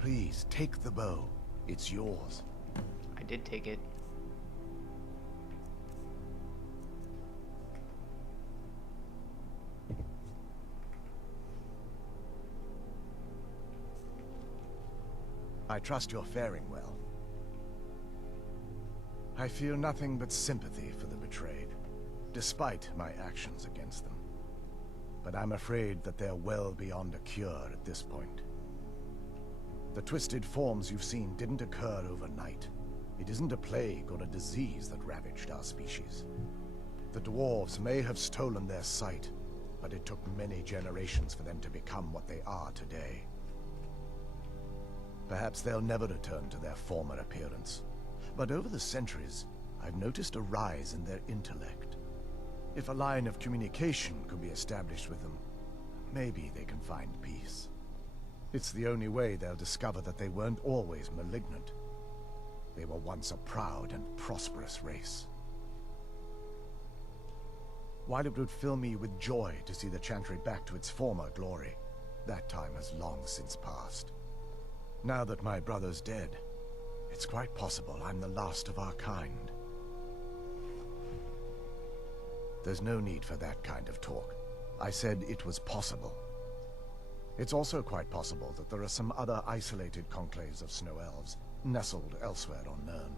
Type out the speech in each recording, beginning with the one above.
Please, take the bow. It's yours. I did take it. I trust you're faring well. I feel nothing but sympathy for the betrayed, despite my actions against them. But I'm afraid that they're well beyond a cure at this point. The twisted forms you've seen didn't occur overnight. It isn't a plague or a disease that ravaged our species. The dwarves may have stolen their sight, but it took many generations for them to become what they are today. Perhaps they'll never return to their former appearance. But over the centuries, I've noticed a rise in their intellect. If a line of communication could be established with them, maybe they can find peace. It's the only way they'll discover that they weren't always malignant. They were once a proud and prosperous race. While it would fill me with joy to see the Chantry back to its former glory, that time has long since passed. Now that my brother's dead, it's quite possible I'm the last of our kind. There's no need for that kind of talk. I said it was possible. It's also quite possible that there are some other isolated conclaves of snow elves, nestled elsewhere on Nirn.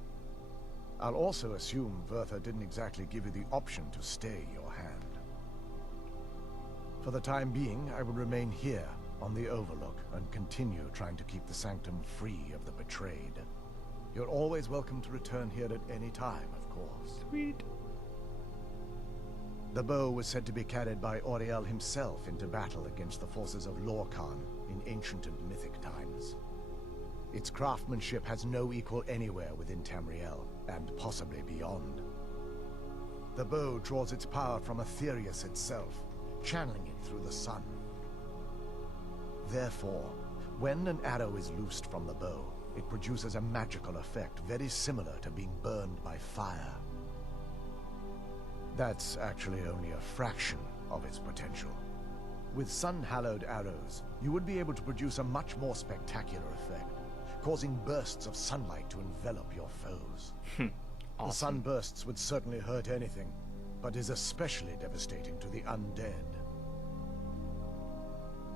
I'll also assume Vertha didn't exactly give you the option to stay your hand. For the time being, I will remain here, on the Overlook, and continue trying to keep the Sanctum free of the betrayed. You're always welcome to return here at any time, of course. Sweet. The bow was said to be carried by Ariel himself into battle against the forces of Lorkhan in ancient and mythic times. Its craftsmanship has no equal anywhere within Tamriel, and possibly beyond. The bow draws its power from Aetherius itself, channeling it through the sun. Therefore, when an arrow is loosed from the bow, it produces a magical effect very similar to being burned by fire. That's actually only a fraction of its potential. With sun-hallowed arrows, you would be able to produce a much more spectacular effect, causing bursts of sunlight to envelop your foes. Awesome. The sunbursts would certainly hurt anything, but is especially devastating to the undead.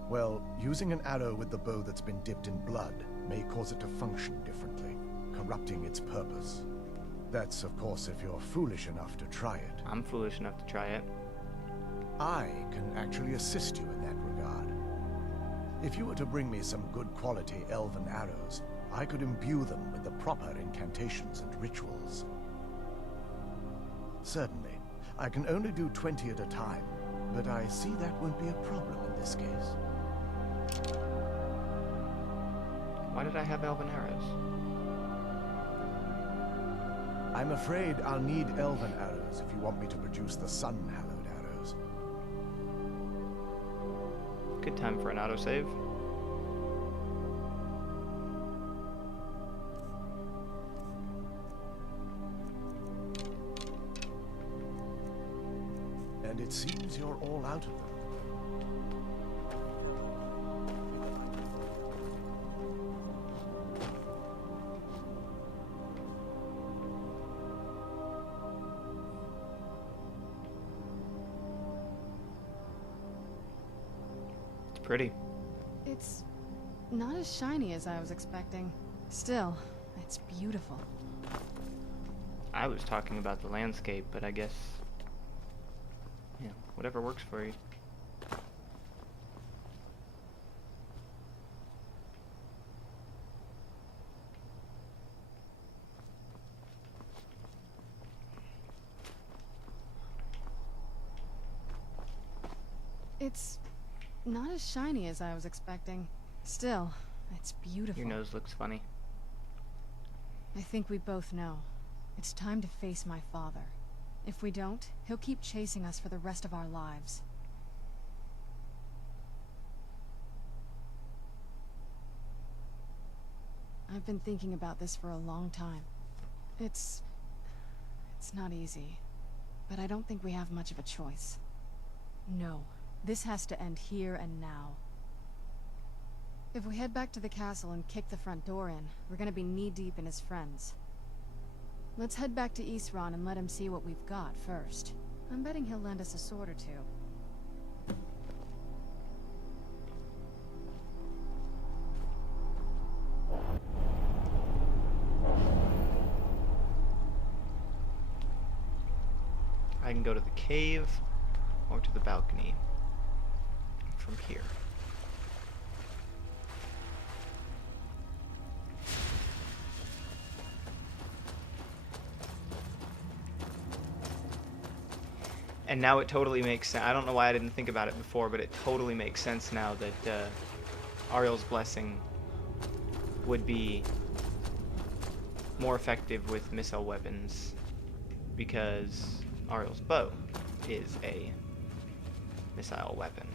Well, using an arrow with the bow that's been dipped in blood may cause it to function differently, corrupting its purpose. That's, of course, if you're foolish enough to try it. I'm foolish enough to try it. I can actually assist you in that regard. If you were to bring me some good quality elven arrows, I could imbue them with the proper incantations and rituals. Certainly, I can only do 20 at a time, but I see that won't be a problem in this case. Why did I have elven arrows? I'm afraid I'll need elven arrows if you want me to produce the sun-hallowed arrows. Good time for an autosave. And it seems you're all out of them. Pretty. It's not as shiny as I was expecting. Still, it's beautiful. I was talking about the landscape, but I guess, yeah, whatever works for you. It's not as shiny as I was expecting. Still, it's beautiful. Your nose looks funny. I think we both know. It's time to face my father. If we don't, he'll keep chasing us for the rest of our lives. I've been thinking about this for a long time. It's not easy, but I don't think we have much of a choice. No. This has to end here and now. If we head back to the castle and kick the front door in, we're gonna be knee-deep in his friends. Let's head back to Eastron and let him see what we've got first. I'm betting he'll lend us a sword or two. I can go to the cave or to the balcony from here. And now it totally makes sense. I don't know why I didn't think about it before, but it totally makes sense now that Ariel's blessing would be more effective with missile weapons, because Ariel's bow is a missile weapon.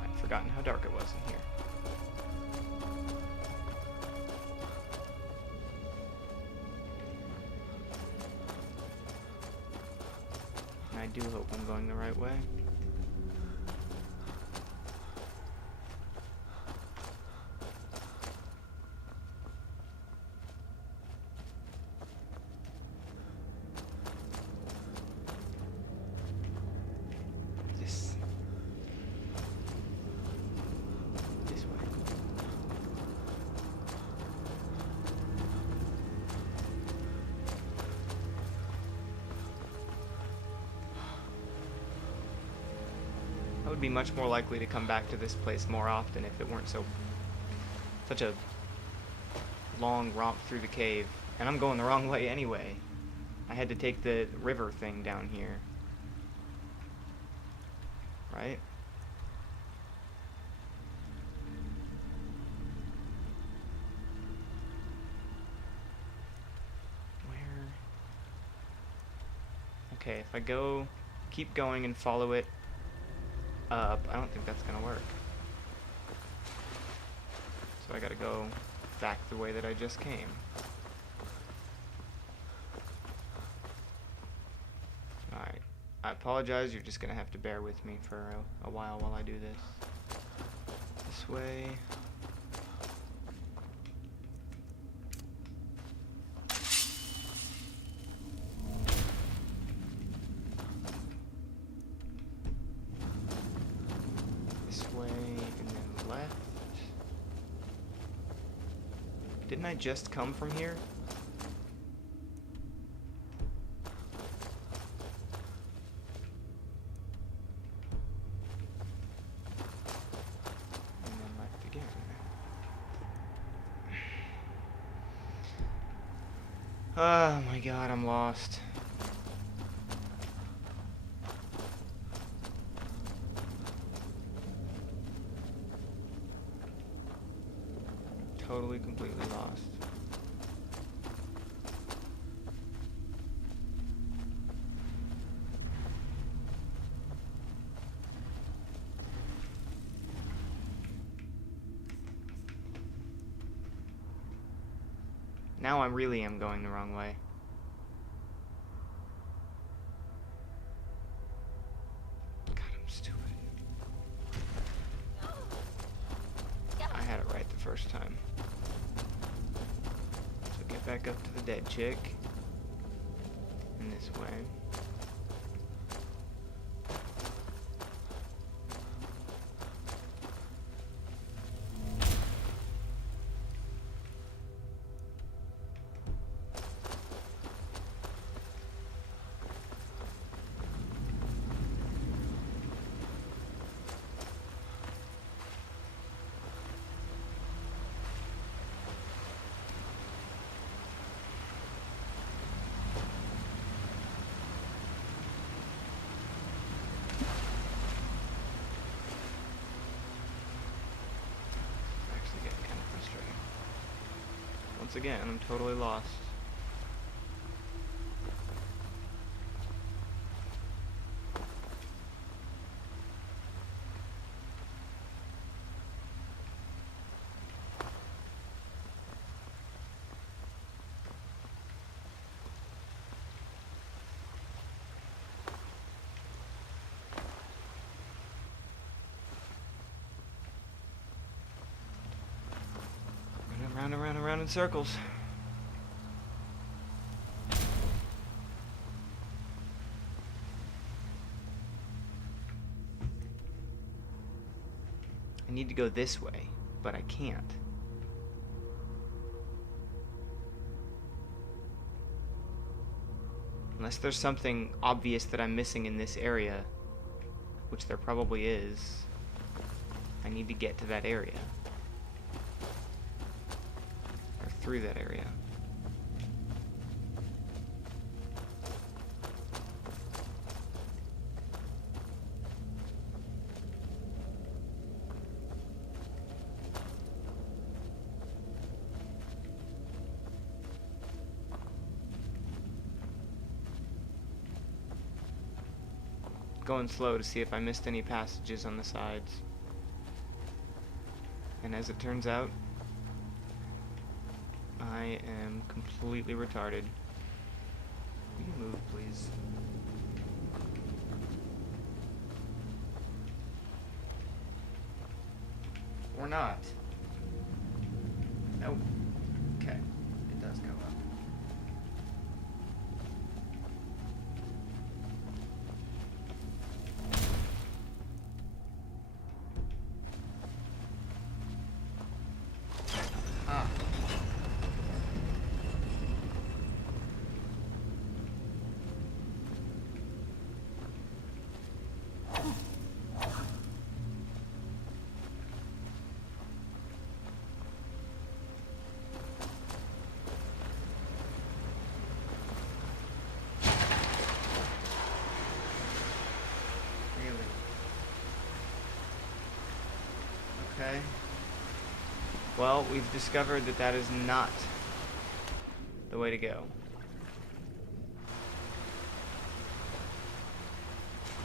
I'd forgotten how dark it was in here. I do hope I'm going the right way. This way. I would be much more likely to come back to this place more often if it weren't such a long romp through the cave. And I'm going the wrong way anyway. I had to take the river thing down here. Right? Where? Okay, if I keep going and follow it up, I don't think that's gonna work. So I gotta go back the way that I just came. Alright. I apologize, you're just gonna have to bear with me for a while I do this. This way. Didn't I just come from here? And then left again. Oh my god, I'm lost. Totally, completely lost. Now I really am going the wrong way. God, I'm stupid. I had it right the first time. Get back up to the dead chick. In this way. Once again, I'm totally lost. Round and round and round in circles. I need to go this way, but I can't. Unless there's something obvious that I'm missing in this area, which there probably is. I need to get to that area. Or through that area. Going slow to see if I missed any passages on the sides. And as it turns out, I am completely retarded. Will you move, please? Or not. Nope. Okay. It does go up. Ah. Really? Okay. Well, we've discovered that that is not the way to go.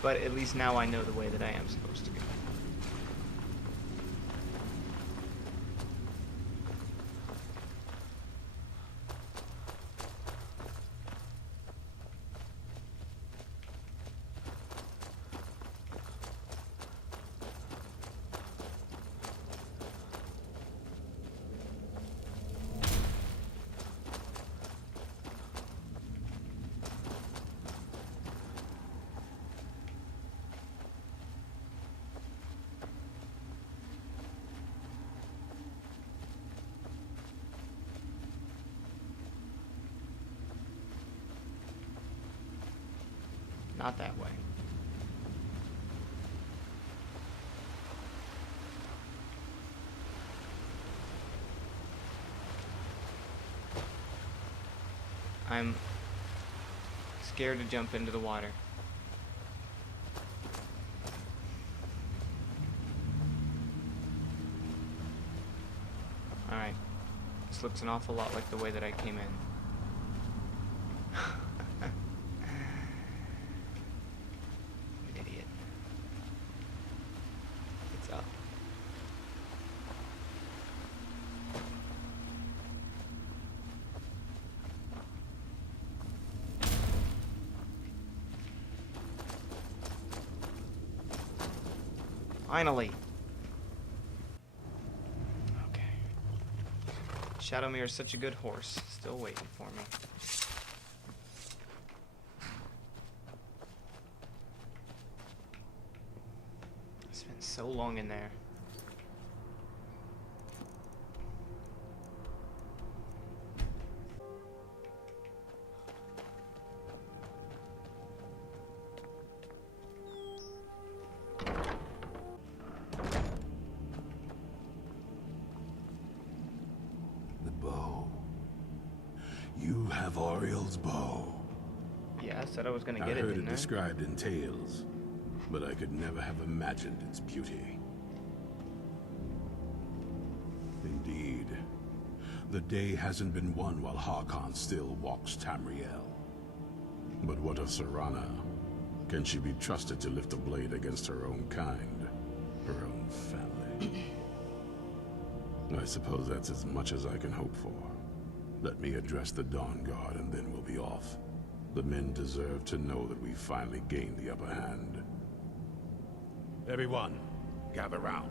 But at least now I know the way that I am supposed to go. Not that way. I'm scared to jump into the water. Alright. This looks an awful lot like the way that I came in. Idiot. It's up. Finally. Okay. Shadowmere is such a good horse. Still waiting for me. I spent so long in there. You have Ariel's bow. Yeah, I said I was gonna I get it, heard didn't it I? described in tales, but I could never have imagined its beauty. Indeed, the day hasn't been won while Harkon still walks Tamriel. But what of Serana? Can she be trusted to lift a blade against her own kind, her own family? I suppose that's as much as I can hope for. Let me address the Dawnguard and then we'll be off. The men deserve to know that we finally gained the upper hand. Everyone, gather round.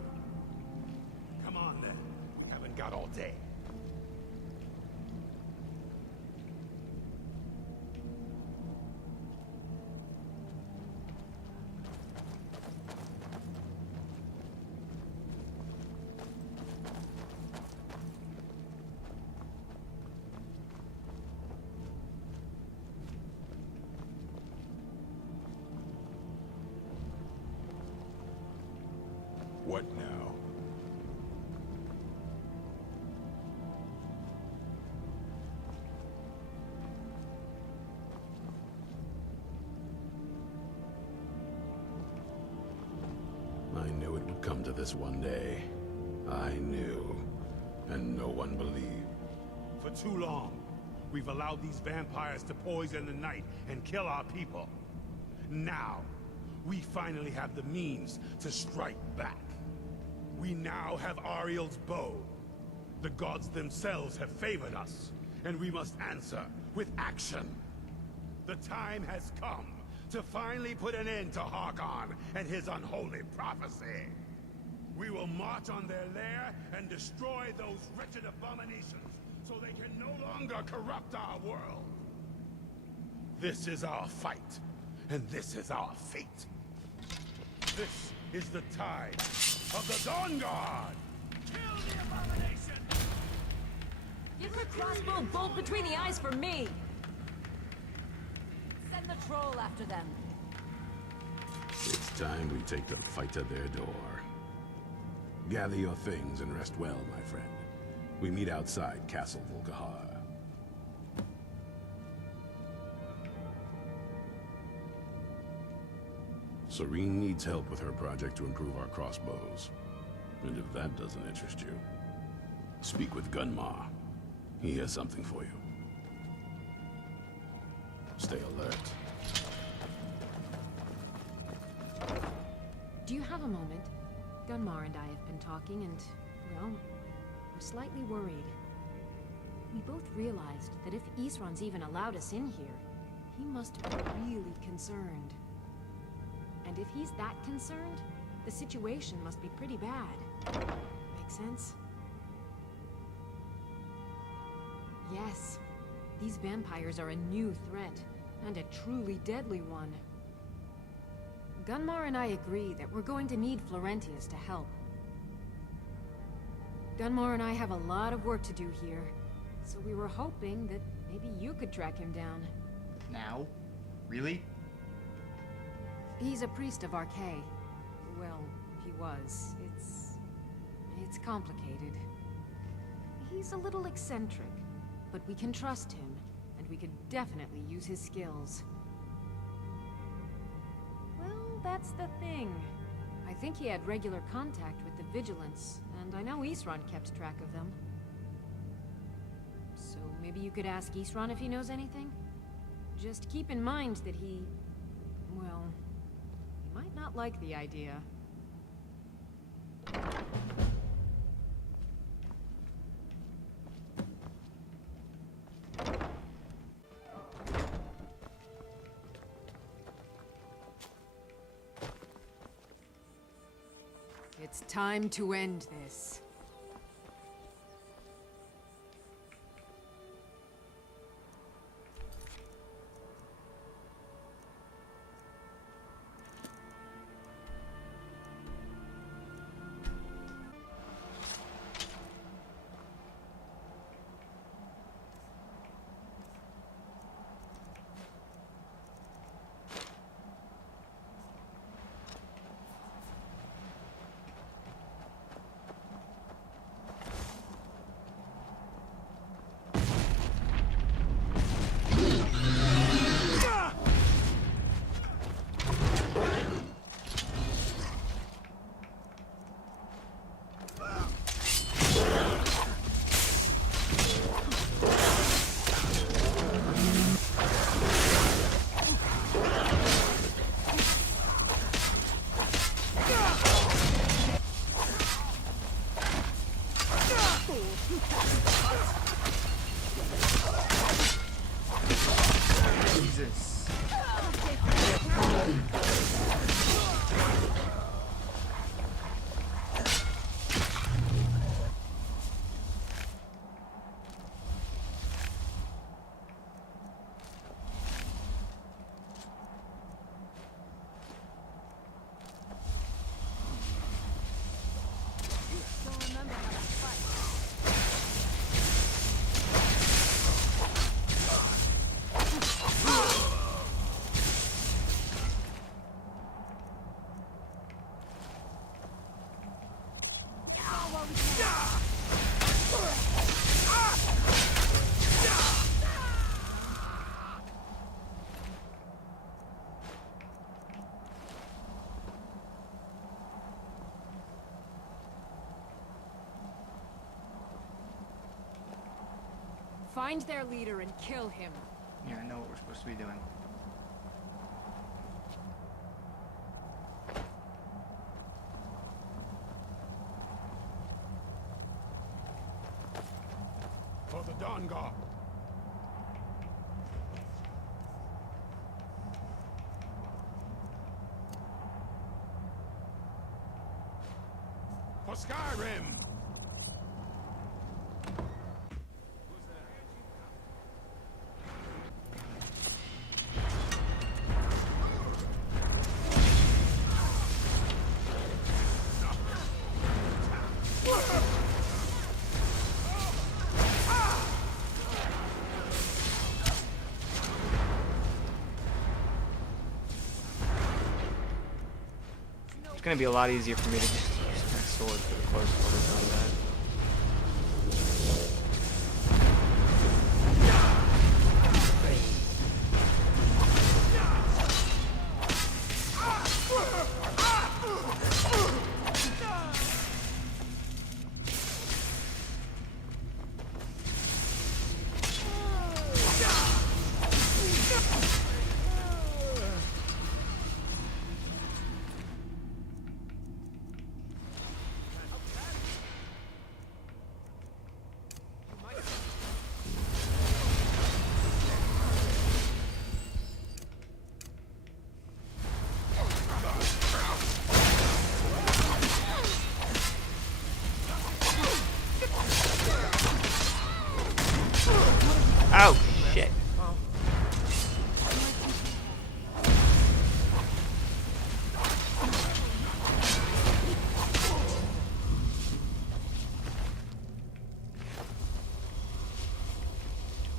Come on then. Haven't got all day. What now? I knew it would come to this one day. I knew. And no one believed. For too long, we've allowed these vampires to poison the night and kill our people. Now, we finally have the means to strike back. We now have Ariel's bow. The gods themselves have favored us, and we must answer with action. The time has come to finally put an end to Harkon and his unholy prophecy. We will march on their lair and destroy those wretched abominations so they can no longer corrupt our world. This is our fight, and this is our fate. This is the tide of the Dawnguard! Kill the abomination! Give the crossbow bolt between the eyes for me! Send the troll after them. It's time we take the fight to their door. Gather your things and rest well, my friend. We meet outside Castle Volkihar. Serene needs help with her project to improve our crossbows. And if that doesn't interest you, speak with Gunmar. He has something for you. Stay alert. Do you have a moment? Gunmar and I have been talking and, well, we're slightly worried. We both realized that if Isran's even allowed us in here, he must be really concerned. And if he's that concerned, the situation must be pretty bad. Make sense? Yes. These vampires are a new threat, and a truly deadly one. Gunmar and I agree that we're going to need Florentius to help. Gunmar and I have a lot of work to do here, so we were hoping that maybe you could track him down. Now? Really? He's a priest of Archay. Well, he was. It's complicated. He's a little eccentric, but we can trust him, and we could definitely use his skills. Well, that's the thing. I think he had regular contact with the Vigilance, and I know Isran kept track of them. So maybe you could ask Isran if he knows anything? Just keep in mind that he... well... he might not like the idea. It's time to end this. Find their leader and kill him. Yeah, I know what we're supposed to be doing. For the Dawnguard. For Skyrim. It's gonna be a lot easier for me to just use my sword for the close quarters combat. Oh, shit.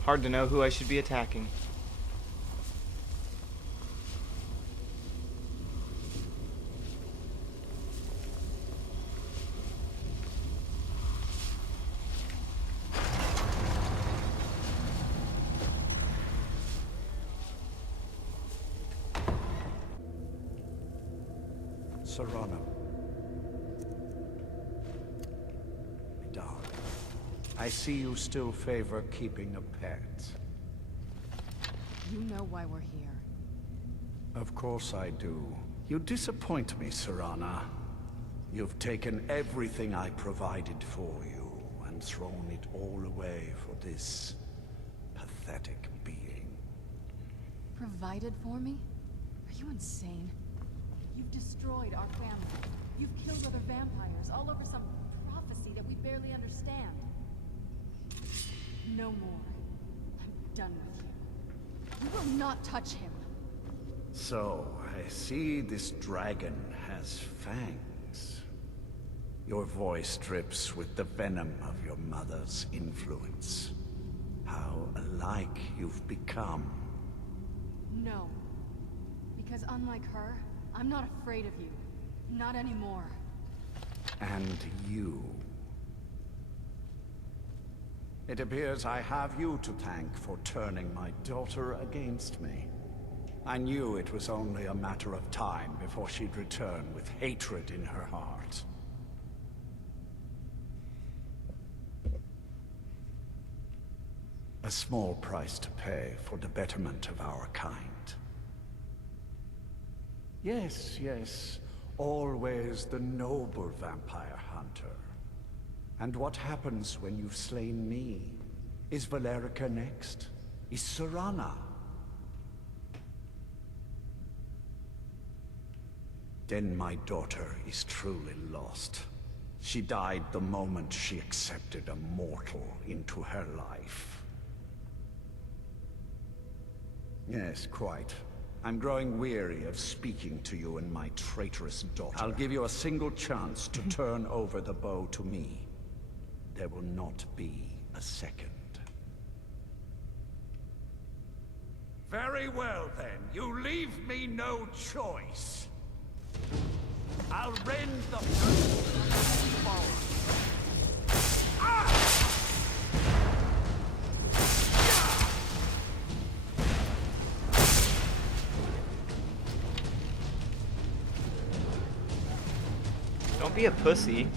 Hard to know who I should be attacking. Serrano. Dark. I see you still favor keeping a pet. You know why we're here. Of course I do. You disappoint me, Serrana. You've taken everything I provided for you and thrown it all away for this pathetic being. Provided for me? Are you insane? You've destroyed our family. You've killed other vampires all over some prophecy that we barely understand. No more. I'm done with you. You will not touch him. So, I see this dragon has fangs. Your voice drips with the venom of your mother's influence. How alike you've become. No. Because unlike her, I'm not afraid of you. Not anymore. And you. It appears I have you to thank for turning my daughter against me. I knew it was only a matter of time before she'd return with hatred in her heart. A small price to pay for the betterment of our kind. Yes, yes, always the noble vampire hunter. And what happens when you've slain me? Is Valerica next? Is Serrana? Then my daughter is truly lost. She died the moment she accepted a mortal into her life. Yes, quite. I'm growing weary of speaking to you and my traitorous daughter. I'll give you a single chance to turn over the bow to me. There will not be a second. Very well, then. You leave me no choice. I'll rend the Don't be a pussy.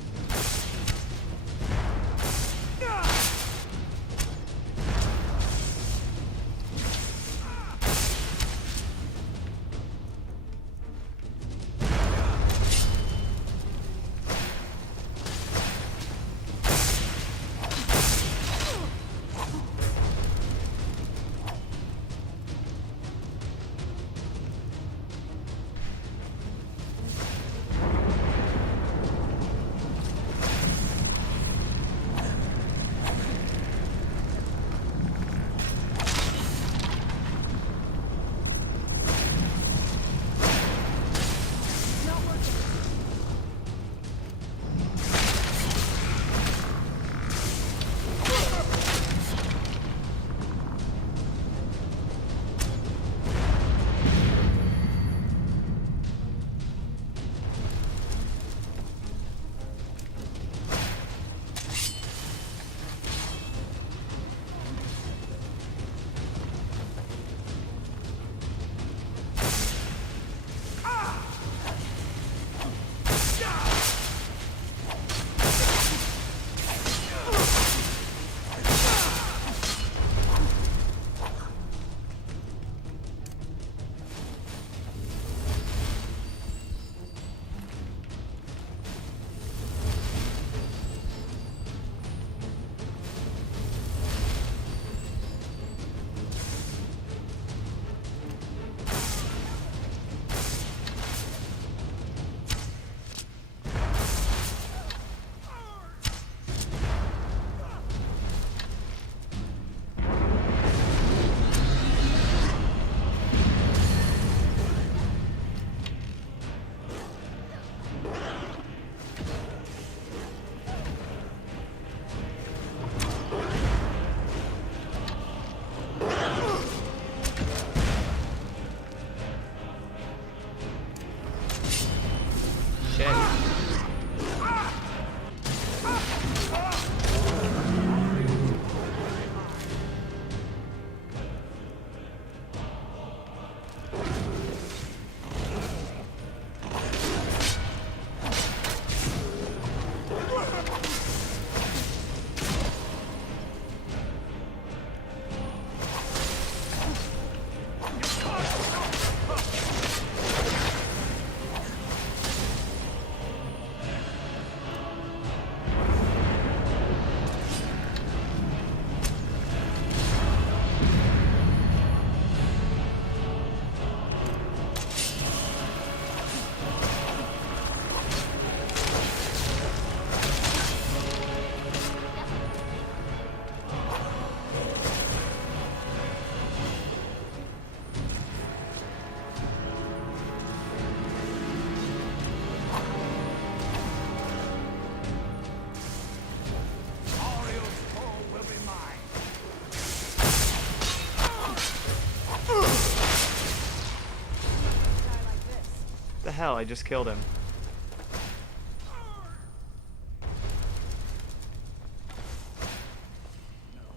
hell? I just killed him.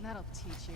That'll teach you.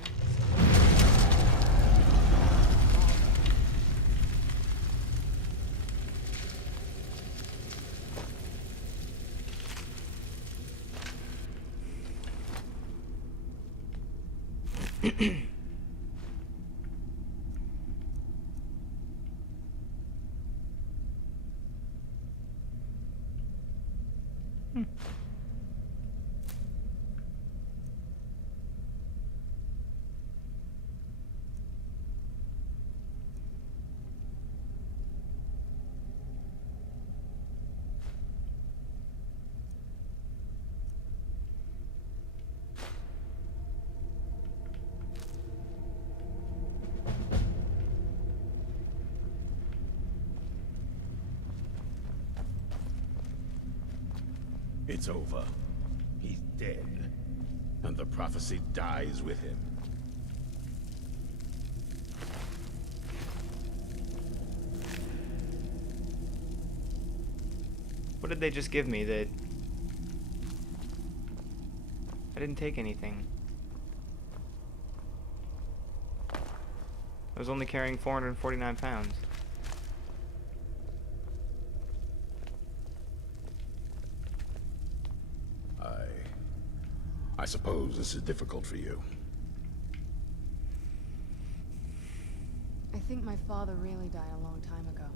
It's over. He's dead. And the prophecy dies with him. What did they just give me that... I didn't take anything. I was only carrying 449 pounds. I suppose this is difficult for you. I think my father really died a long time ago.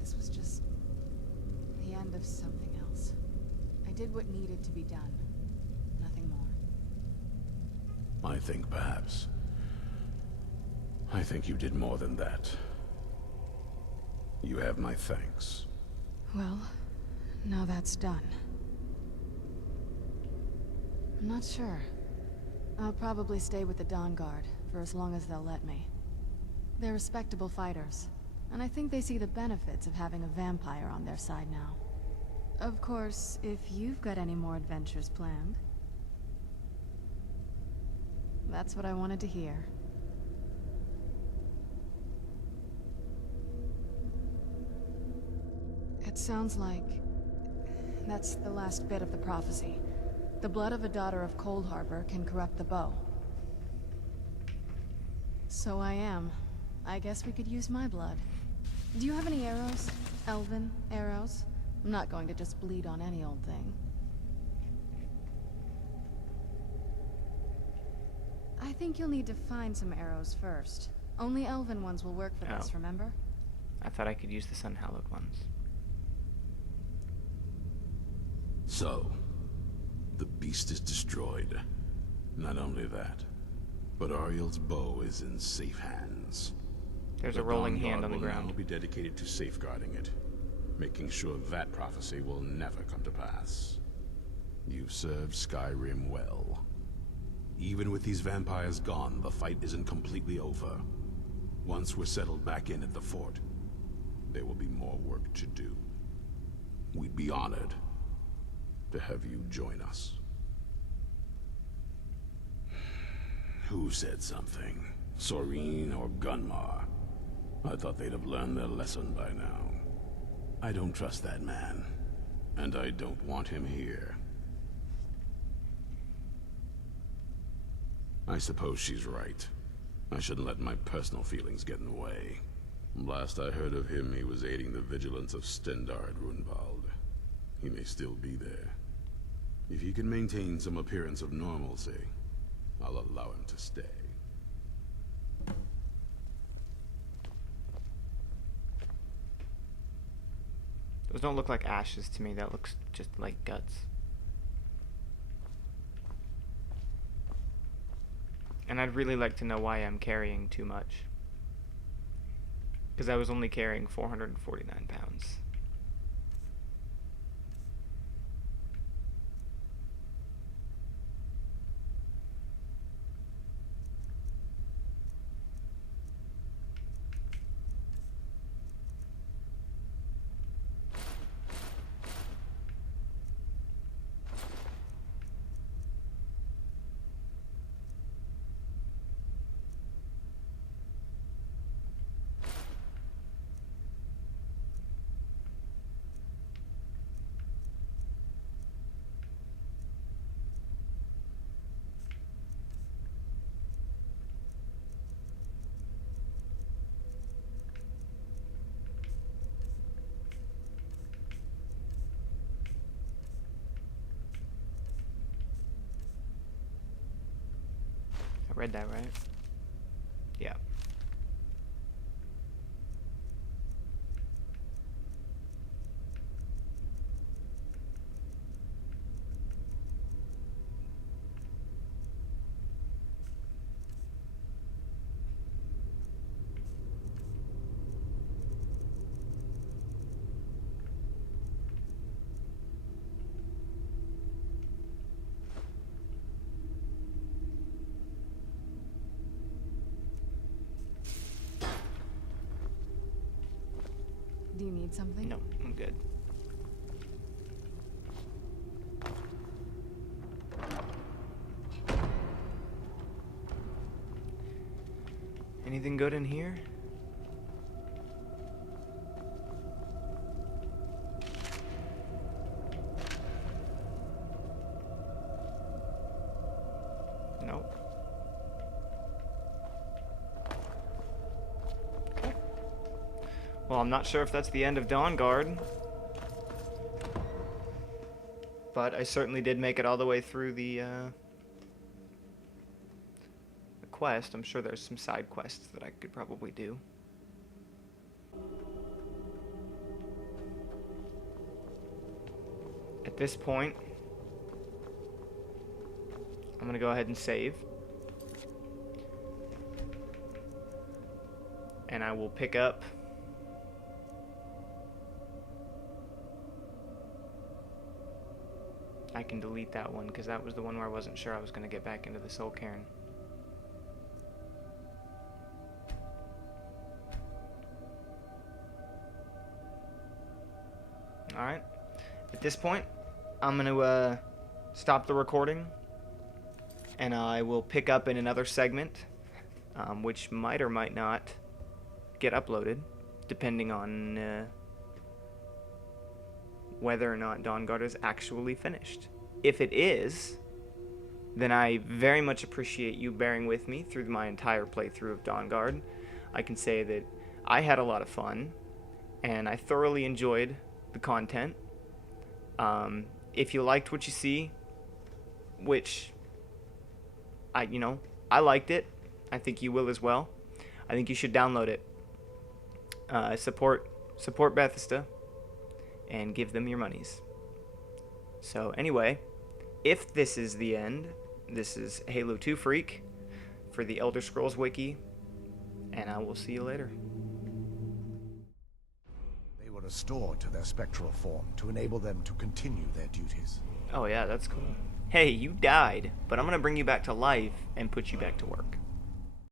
This was just the end of something else. I did what needed to be done. Nothing more. I think perhaps. I think you did more than that. You have my thanks. Well, now that's done. I'm not sure. I'll probably stay with the Dawnguard for as long as they'll let me. They're respectable fighters, and I think they see the benefits of having a vampire on their side now. Of course, if you've got any more adventures planned. That's what I wanted to hear. It sounds like that's the last bit of the prophecy. The blood of a daughter of Cold Harbor can corrupt the bow. So I am. I guess we could use my blood. Do you have any arrows? Elven arrows? I'm not going to just bleed on any old thing. I think you'll need to find some arrows first. Only elven ones will work for this, remember? I thought I could use the Sun-Hallowed ones. So, the beast is destroyed. Not only that, but Ariel's bow is in safe hands. There's The a rolling Dawnguard hand on the will ground. now be dedicated to safeguarding it, making sure that prophecy will never come to pass. You've served Skyrim well. Even with these vampires gone, the fight isn't completely over. Once we're settled back in at the fort, there will be more work to do. We'd be honored to have you join us. Who said something? Soreen or Gunmar? I thought they'd have learned their lesson by now. I don't trust that man, and I don't want him here. I suppose she's right. I shouldn't let my personal feelings get in the way. Last I heard of him, he was aiding the vigilance of Stendarr at Runvald. He may still be there. If he can maintain some appearance of normalcy, I'll allow him to stay. Those don't look like ashes to me. That looks just like guts. And I'd really like to know why I'm carrying too much. Because I was only carrying 449 pounds. I read that right? Yeah. Do you need something? No, I'm good. Anything good in here? Nope. Okay. Well, I'm not sure if that's the end of Dawnguard, but I certainly did make it all the way through the quest. I'm sure there's some side quests that I could probably do. At this point, I'm gonna go ahead and save, and I will pick up I can delete that one because that was the one where I wasn't sure I was going to get back into the Soul Cairn. Alright. At this point, I'm going to stop the recording, and I will pick up in another segment, which might or might not get uploaded, depending on whether or not Dawnguard is actually finished. If it is, then I very much appreciate you bearing with me through my entire playthrough of Dawnguard. I can say that I had a lot of fun, and I thoroughly enjoyed the content. If you liked what you see, which I liked it, I think you will as well. I think you should download it. Support Bethesda and give them your monies. So anyway, if this is the end, this is Halo 2 Freak for the Elder Scrolls Wiki, and I will see you later. They were restored to their spectral form to enable them to continue their duties. Oh yeah, that's cool. Hey, you died, but I'm gonna bring you back to life and put you back to work.